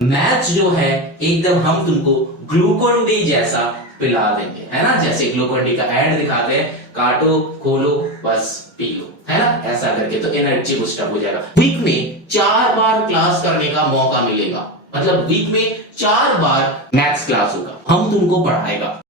Maths जो है एकदम हम तुमको ग्लूकोन डी जैसा पिला देंगे, है ना। जैसे ग्लूकोन डी का ऐड दिखाते हैं, काटो खोलो बस पी लो, है ना, ऐसा करके तो एनर्जी बूस्टअप हो जाएगा। वीक में 4 बार क्लास करने का मौका मिलेगा, मतलब वीक में 4 बार मैथ्स क्लास होगा, हम तुमको पढ़ाएगा।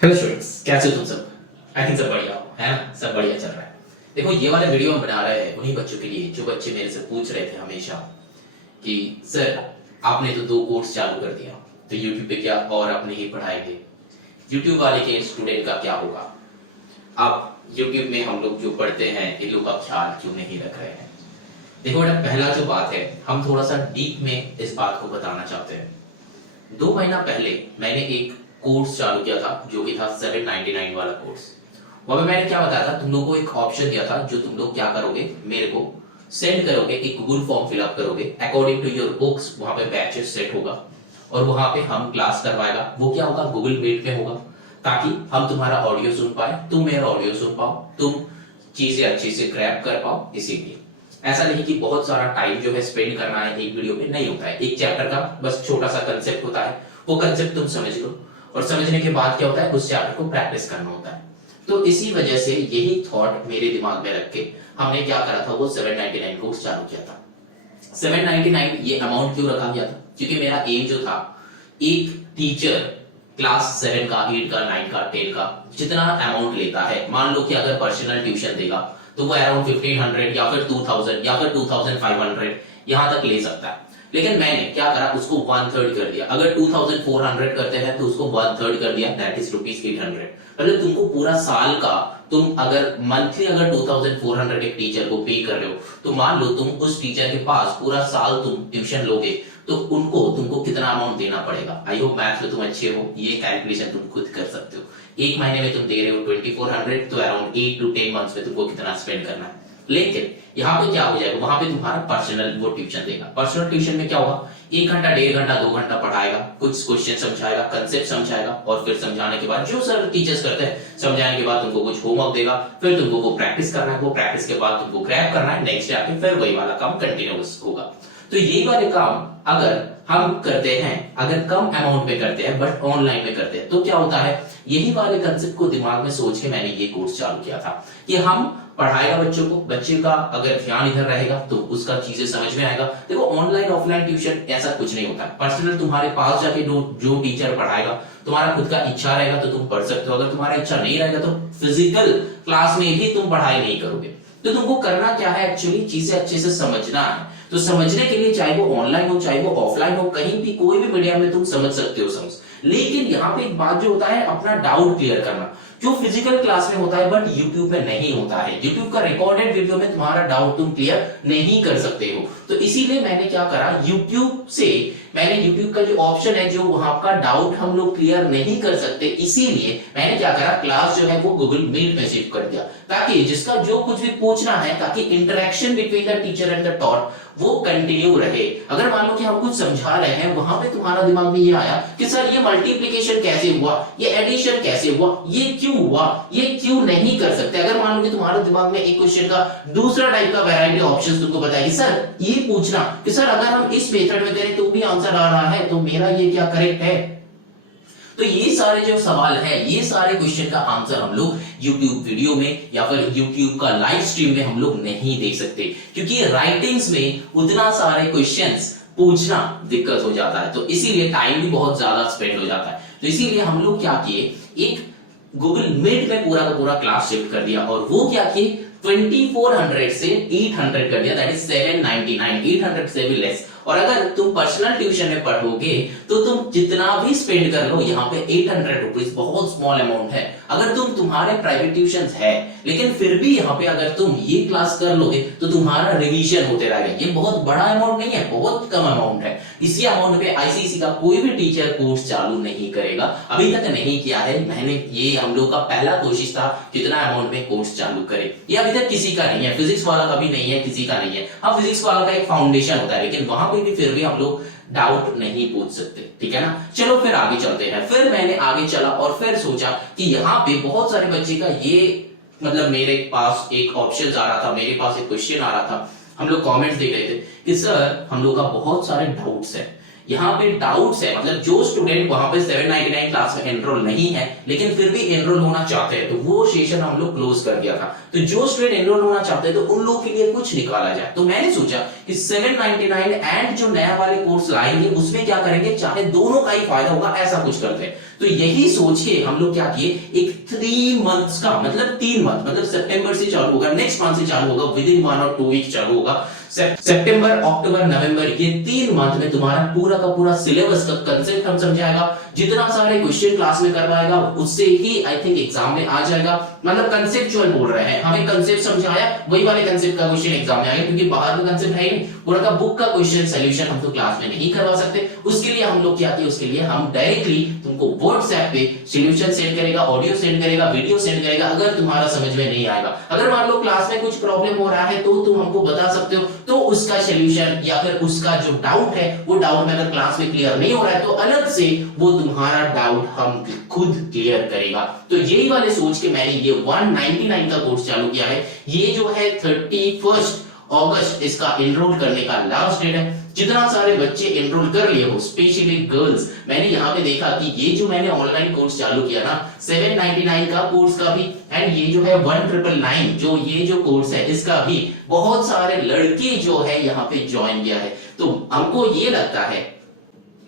हेलो स्टूडेंट्स, कैसे हो तुम सब? आई थिंक सब बढ़िया हो, है ना, सब बढ़िया चल रहा है। देखो ये वाला वीडियो हम बना रहे हैं उन्हीं बच्चों के लिए जो बच्चे मेरे से पूछ रहे थे हमेशा कि सर आपने तो 2 कोर्स चालू कर दिया, तो यूट्यूब पे क्या और आप नहीं पढ़ाएंगे? यूट्यूब वाले के स्टूडेंट का क्या होगा? आप यूट्यूब में हम लोग जो पढ़ते हैं इन लोग का ख्याल क्यों नहीं रख रहे हैं? देखो बेटा, पहला जो बात है, हम थोड़ा सा डीप में इस बात को बताना चाहते हैं। 2 महीना पहले मैंने एक कोर्स चालू किया था जो कि था 799 वाला कोर्स। वहां पे मैंने क्या बताया था, तुम लोगों को एक ऑप्शन दिया था जो तुम लोग क्या करोगे, मेरे को सेंड करोगे, एक गूगल फॉर्म फिलअप करोगे, अकॉर्डिंग टू योर बुक्स वहां पे बैचेस सेट होगा और वहां पे हम क्लास करवाएगा। वो क्या होगा, गूगल मीट पे होगा, ताकि हम तुम्हारा ऑडियो सुन पाए, तुम मेरा ऑडियो सुन पाओ, तुम चीजें अच्छे से ग्रैब कर पाओ। इसीलिए ऐसा नहीं कि बहुत सारा टाइम जो है स्पेंड करना है एक वीडियो में, नहीं होता है। एक चैप्टर का बस छोटा सा कंसेप्ट होता है, वो कंसेप्ट तुम समझ लो और समझने के बाद क्या होता है, उस चैप्टर को प्रैक्टिस करना होता है। तो इसी वजह से यही थॉट मेरे दिमाग में रख के हमने क्या करा था, वो 799 कोर्स चालू किया था। 799 ये अमाउंट क्यों रखा गया था? क्योंकि मेरा एम जो था, एक टीचर क्लास 7 का, 8 का, 9 का, 10 का जितना अमाउंट लेता है, मान लो कि अगर पर्सनल ट्यूशन देगा तो वो अराउंड 1500 या फिर 2000 या फिर 2500 यहां तक ले सकता है। लेकिन मैंने क्या करा, उसको 1/3 कर दिया। अगर 2400 करते हैं तो उसको 1/3 कर दिया, दैट इज ₹800। मतलब तुमको पूरा साल का, तुम अगर मंथली अगर 2400 एक टीचर को पे कर रहे हो, तो मान लो तुम उस टीचर के पास पूरा साल तुम ट्यूशन लोगे तो उनको तुमको कितना अमाउंट देना पड़ेगा। आई होप मैथ्स में तुम अच्छे हो, ये कैलकुलेशन तुम खुद कर सकते हो। एक महीने में तुम दे रहे हो 2400, तो अराउंड 8 to 10 मंथ्स में तुमको कितना स्पेंड करना है। लेकिन यहाँ पे क्या हो जाएगा, वहां पे तुम्हारा पर्सनल वो ट्यूशन देगा। पर्सनल ट्यूशन में क्या होगा, 1 घंटा, 1.5 घंटा, 2 घंटा पढ़ाएगा, कुछ क्वेश्चन समझाएगा, कंसेप्ट समझाएगा और फिर समझाने के बाद जो सर टीचर्स करते हैं, समझाने के बाद तुमको कुछ होमवर्क देगा, फिर तुमको वो प्रैक्टिस करना है, वो प्रैक्टिस के बाद तुमको ग्रैब करना है, नेक्स्ट डे आके फिर वही वाला काम कंटिन्यूअस होगा। तो ये वाले काम अगर हम करते हैं, अगर कम अमाउंट में करते हैं बट ऑनलाइन में करते हैं, तो क्या होता है, यही वाले कंसेप्ट को दिमाग में सोच के मैंने ये कोर्स चालू किया था कि हम पढ़ाएगा बच्चों को, बच्चे का अगर ध्यान इधर रहेगा तो उसका चीजें समझ में आएगा। देखो ऑनलाइन ऑफलाइन ट्यूशन ऐसा कुछ नहीं होता, पर्सनल तुम्हारे पास जाके जो टीचर पढ़ाएगा, तुम्हारा खुद का इच्छा रहेगा तो तुम पढ़ सकते हो, अगर तुम्हारा इच्छा नहीं रहेगा तो फिजिकल क्लास में भी तुम पढ़ाई नहीं करोगे। तो तुमको करना क्या है, एक्चुअली चीजें अच्छे से समझना है। तो समझने के लिए चाहे वो ऑनलाइन हो चाहे वो ऑफलाइन हो, कहीं भी कोई भी मीडिया में तुम समझ सकते हो, समझ। लेकिन यहाँ पे एक बात जो होता है, अपना डाउट क्लियर करना, जो फिजिकल क्लास में होता है बट यूट्यूब में नहीं होता है। यूट्यूब का रिकॉर्डेड वीडियो में तुम्हारा डाउट तुम क्लियर नहीं कर सकते हो। तो इसीलिए मैंने क्या करा, यूट्यूब से मैंने यूट्यूब का जो ऑप्शन है, जो वहां का डाउट हम लोग क्लियर नहीं कर सकते, इसीलिए मैंने क्या करा, क्लास जो है वो गूगल मीट में शिफ्ट कर दिया, ताकि जिसका जो कुछ भी पूछना है, ताकि interaction between the teacher and the taught वो कंटिन्यू रहे। अगर मान लो कि हम कुछ समझा रहे हैं, वहां पे तुम्हारा दिमाग में ये आया कि सर ये मल्टीप्लिकेशन कैसे हुआ, ये एडिशन कैसे हुआ, ये क्यों हुआ, ये क्यों नहीं कर सकते। अगर मान लो कि तुम्हारे दिमाग में एक क्वेश्चन का दूसरा टाइप का वैरायटी ऑप्शंस तुमको बताएगी, सर ये पूछना कि सर अगर हम इस मेथड में करें तो भी आंसर आ रहा है, तो मेरा ये क्या करेक्ट है। तो ये सारे जो सवाल है, ये सारे क्वेश्चन का आंसर हम लोग YouTube वीडियो में या फिर YouTube का लाइव स्ट्रीम में हम लोग नहीं दे सकते, क्योंकि राइटिंग्स में उतना सारे क्वेश्चंस पूछना दिक्कत हो जाता है, तो इसीलिए टाइम भी बहुत ज्यादा स्पेंड हो जाता है। तो इसीलिए हम लोग क्या किए, एक गूगल मीट में पूरा का पूरा क्लास शिफ्ट कर दिया और वो क्या किए, 2400 से 800 कर दिया, दैट इज 799, 800 से भी लेस। और अगर तुम पर्सनल ट्यूशन में पढ़ोगे तो तुम जितना भी स्पेंड कर लो, यहाँ पे 800 रुपीज बहुत स्मॉल अमाउंट है। अगर तुम्हारे प्राइवेट ट्यूशन है, लेकिन फिर भी यहाँ पे अगर तुम ये क्लास कर लोगे तो तुम्हारा रिवीजन होते रहेगा। ये बहुत बड़ा अमाउंट नहीं है, बहुत कम अमाउंट है। इसी अमाउंट पे आईसीएसई का कोई भी टीचर कोर्स चालू नहीं करेगा, अभी तक नहीं किया है। मैंने ये हम लोग का पहला कोशिश था कितना अमाउंट में कोर्स चालू करे, ये अभी तक किसी का नहीं है, फिजिक्स वाला का भी नहीं है, किसी का नहीं है। हाँ, फिजिक्स वाला का एक फाउंडेशन होता है, लेकिन वहां पे भी फिर भी हम लोग डाउट नहीं पूछ सकते, ठीक है ना। चलो फिर आगे चलते हैं। फिर मैंने आगे चला और फिर सोचा कि यहाँ पे बहुत सारे बच्चे का ये, मतलब मेरे पास एक ऑप्शन आ रहा था, मेरे पास एक क्वेश्चन आ रहा था, हम लोग कमेंट्स देख रहे थे कि सर हम लोग का बहुत सारे डाउट्स हैं, यहाँ पे डाउट्स है, मतलब जो स्टूडेंट वहां पे 799 क्लास में एनरोल नहीं है लेकिन फिर भी एनरोल होना चाहते हैं, तो वो सेशन हम लोग क्लोज कर दिया था। तो जो स्टूडेंट एनरोल होना चाहते हैं तो उन लोगों के लिए कुछ निकाला जाए। तो मैंने सोचा कि 799 एंड जो नया वाले कोर्स लाएंगे उसमें क्या करेंगे, चाहे दोनों का ही फायदा होगा, ऐसा कुछ करते हैं। तो यही सोच के हम लोग क्या किए, एक 3 मंथ्स का, मतलब 3 मंथ, मतलब सितंबर से चालू होगा, नेक्स्ट मंथ से चालू होगा, विद इन 1 और 2 वीक चालू होगा। सितंबर, अक्टूबर, नवंबर, ये 3 मंथ में तुम्हारा पूरा का पूरा सिलेबस का कंसेप्ट हम समझाएगा। जितना सारे क्वेश्चन क्लास में करवाएगा उससे ही आई थिंक एग्जाम में आ जाएगा। मतलब कंसेप्चुअल बोल रहे हैं, हमें कंसेप्ट समझाया, वही वाले कंसेप्ट का क्वेश्चन एग्जाम में आएगा, क्योंकि बाहर का कंसेप्ट है नहीं, पूरा का बुक का क्वेश्चन सॉल्यूशन हम तो क्लास में नहीं करवा सकते। उसके लिए हम लोग क्या किए, उसके लिए हम डायरेक्टली तुमको व्हाट्सएप पे सॉल्यूशन सेंड करेगा, ऑडियो सेंड करेगा, वीडियो सेंड करेगा। अगर तुम्हारा समझ में नहीं आएगा, अगर मान लो क्लास में कुछ प्रॉब्लम हो रहा है तो तुम हमको बता सकते हो, तो उसका सॉल्यूशन या फिर उसका जो डाउट है वो डाउट में अगर क्लास में क्लियर नहीं हो रहा है तो अलग से वो तुम्हारा डाउट हम खुद क्लियर करेगा। तो यही वाले सोच के मैंने ये 199 का कोर्स चालू किया है। ये जो है 31 अगस्त इसका एनरोल करने का लास्ट डेट है। जितना सारे बच्चे एनरोल कर लिए हो, स्पेशली गर्ल्स, मैंने यहाँ पे देखा कि ये जो मैंने ऑनलाइन कोर्स चालू किया ना 799 का कोर्स का भी, एंड ये जो है 1999 जो ये जो कोर्स है इसका भी बहुत सारे लड़के जो है यहाँ पे ज्वाइन किया है। तो हमको ये लगता है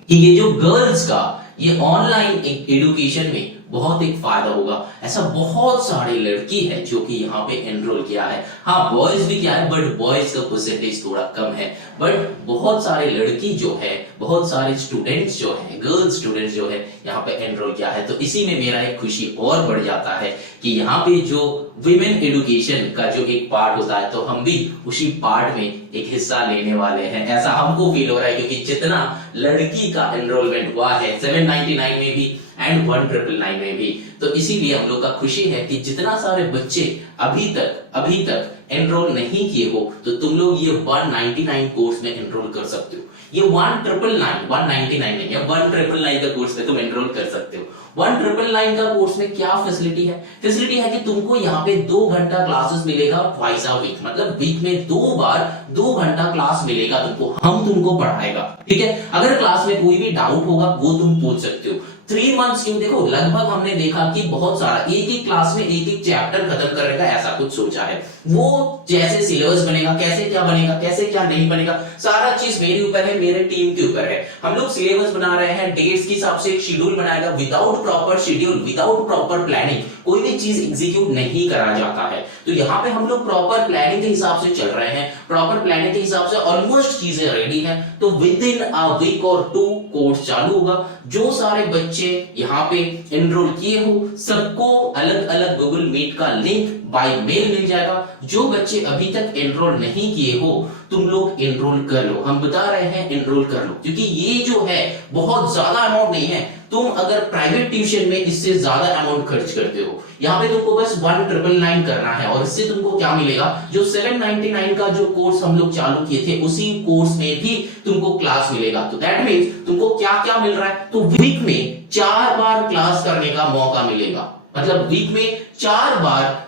कि ये जो गर्ल्स का ये ऑनलाइन एजुकेशन में बहुत एक फायदा होगा। ऐसा बहुत सारे लड़की है जो कि यहाँ पे एनरोल किया है। हाँ, बॉयज भी किया है, बट बॉयज का परसेंटेज थोड़ा कम है, बट बहुत सारे लड़की जो है, बहुत सारे स्टूडेंट्स जो है, गर्ल्स स्टूडेंट्स जो है यहाँ पे एनरोल किया है। तो इसी में मेरा एक खुशी और बढ़ जाता है कि यहाँ पे जो विमेन एजुकेशन का जो एक पार्ट होता है तो हम भी उसी पार्ट में एक हिस्सा लेने वाले हैं, ऐसा हमको फील हो रहा है। क्योंकि जितना लड़की का एनरोलमेंट हुआ है 799 में भी एंड 1999 में भी, तो इसीलिए हम लोग का खुशी है कि जितना सारे बच्चे अभी तक एनरोल नहीं किए हो तो तुम लोग ये 199 कोर्स में एनरोल कर सकते हो। ये 199 नहीं है, 199 का कोर्स में तुम एनरोल कर सकते हो। 199 का कोर्स में क्या फैसिलिटी है? फैसिलिटी है कि तुमको यहाँ पे 2 घंटा क्लासेस मिलेगा ट्वाइस अ वीक, मतलब वीक में 2 बार 2 घंटा क्लास मिलेगा तुमको, हम तुमको पढ़ाएगा। ठीक है, अगर क्लास में कोई भी डाउट होगा वो तुम पूछ सकते हो। 3 मंथ्स क्यों, देखो लगभग हमने देखा कि बहुत सारा एक एक क्लास में एक एक चैप्टर खत्म करने का ऐसा कुछ सोचा है। वो जैसे सिलेबस बनेगा, कैसे क्या बनेगा, कैसे क्या नहीं बनेगा, सारा चीज मेरे ऊपर है, मेरे टीम के ऊपर है। हम लोग सिलेबस बना रहे हैं, डेट्स के हिसाब से एक शेड्यूल बनाएगा। Without proper schedule, without proper planning कोई भी चीज एग्जीक्यूट नहीं करा जाता है। तो यहाँ पे हम लोग प्रॉपर प्लानिंग के हिसाब से चल रहे हैं। प्रॉपर प्लानिंग के हिसाब से ऑलमोस्ट चीजें रेडी हैं। तो विद इन अ वीक और 2 कोर्स चालू होगा। जो सारे बच्चे यहाँ पे एनरोल किए हो सबको अलग अलग गूगल मीट का लिंक बाय मेल मिल जाएगा। जो बच्चे अभी तक एनरोल नहीं किए हो तुम लोग एनरोल कर लो, हम बता रहे हैं एनरोल कर लो, क्योंकि ये जो है बहुत ज्यादा अमाउंट नहीं है। तुम अगर प्राइवेट ट्यूशन में इससे ज्यादा अमाउंट खर्च करते हो, यहाँ पे तुमको बस 1999 करना है और इससे तुमको क्या मिलेगा, जो 799 का जो कोर्स हम लोग चालू किए थे उसी कोर्स में भी तुमको क्लास मिलेगा। तो दैट मींस तुमको क्या क्या मिल रहा है, तो वीक में 4 बार क्लास करने का मौका मिलेगा, मतलब वीक में 4 बार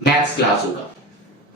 मैथ्स क्लास होगा।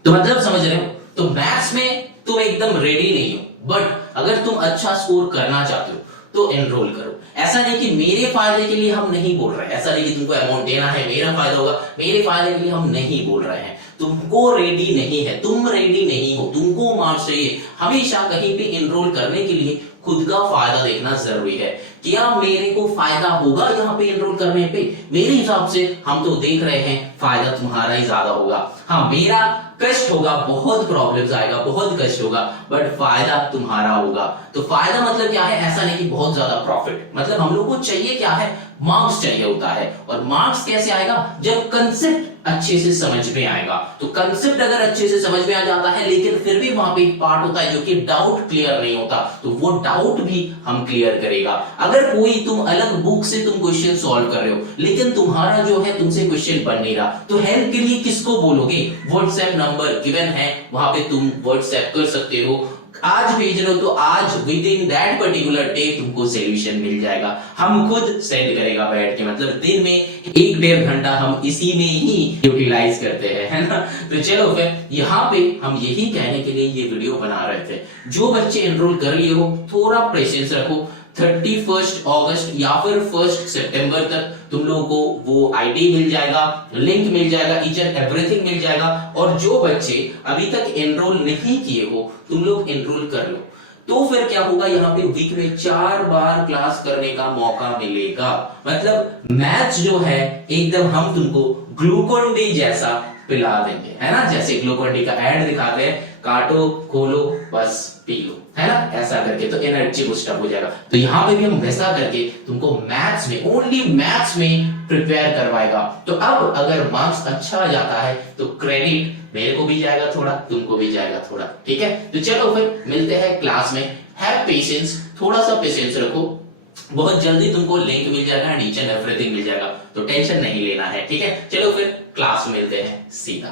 तो मतलब समझ रहे हो, तो मैथ्स में तुम एकदम रेडी नहीं हो, बट अगर तुम अच्छा स्कोर करना चाहते हो तो एनरोल करो। ऐसा नहीं कि मेरे फायदे के लिए हम नहीं बोल रहे हैं, ऐसा नहीं कि तुमको अमाउंट देना है मेरा फायदा होगा, मेरे फायदे के लिए हम नहीं बोल रहे हैं। तुमको रेडी नहीं है, तुम रेडी नहीं हो, तुमको मार्क्स चाहिए। हमेशा कहीं पे एनरोल करने के लिए खुद का फायदा देखना जरूरी है। क्या मेरे को फायदा होगा यहाँ पे एनरोल करने पे? मेरे हिसाब से हम तो देख रहे हैं फायदा तुम्हारा ही ज्यादा होगा। हाँ, मेरा कष्ट होगा, बहुत प्रॉब्लम्स आएगा, बहुत कष्ट होगा, बट फायदा तुम्हारा होगा। तो फायदा मतलब क्या है? ऐसा नहीं कि बहुत ज्यादा प्रॉफिट, मतलब हम लोग को चाहिए क्या है, मार्क्स चाहिए होता है। और मार्क्स कैसे आएगा? जब कंसेप्ट अच्छे से समझ में आएगा। तो कंसेप्ट अगर अच्छे से समझ में आ जाता है लेकिन फिर भी वहां पे एक पार्ट होता है जो कि डाउट क्लियर नहीं होता, तो वो डाउट भी हम क्लियर करेगा। अगर कोई तुम अलग बुक से तुम क्वेश्चन सॉल्व कर रहे हो लेकिन तुम्हारा जो है तुमसे क्वेश्चन बन नहीं रहा, तो हेल्प के लिए किसको बोलोगे? व्हाट्सएप नंबर गिवन है, वहां पे तुम व्हाट्सएप कर सकते हो। आज भेज रहे हो तो आज with in that particular day तुमको सोल्यूशन मिल जाएगा। हम खुद सेंड करेगा बैठ के, मतलब दिन में 1-1.5 घंटा हम इसी में ही यूटिलाइज करते हैं, है ना। तो चलो फिर यहाँ पे हम यही कहने के लिए ये वीडियो बना रहे थे, जो बच्चे एनरोल कर लिए हो थोड़ा पेशेंस रखो। 31 अगस्त या फिर 1 सितंबर तक तुम लोगों को वो आईडी मिल जाएगा, लिंक मिल जाएगा, ईच एंड एवरीथिंग मिल जाएगा। और जो बच्चे अभी तक एनरोल नहीं किए हो तुम लोग एनरोल कर लो। तो फिर क्या होगा, यहाँ पे वीक में 4 बार क्लास करने का मौका मिलेगा। मतलब मैथ्स जो है एकदम हम तुमको ग्लूकोन डी जैसा पिला देंगे, है ना। जैसे ग्लूकोन डी का एड दिखाते हैं, काटो खोलो बस पी लो, है ना, ऐसा करके तो एनर्जी बूस्ट अप हो जाएगा। तो यहाँ पे भी हम वैसा करके तुमको मैथ्स में, ओनली मैथ्स में प्रिपेयर करवाएगा। तो अब अगर मार्क्स अच्छा आ जाता है तो क्रेडिट मेरे को भी जाएगा थोड़ा, तुमको भी जाएगा थोड़ा, ठीक है। तो चलो फिर मिलते हैं क्लास में। हैव पेशेंस, थोड़ा सा पेशेंस रखो, बहुत जल्दी तुमको लिंक मिल जाएगा एंड ईच एंड एवरीथिंग मिल जाएगा, तो टेंशन नहीं लेना है, ठीक है। चलो फिर क्लास में मिलते हैं सीधा।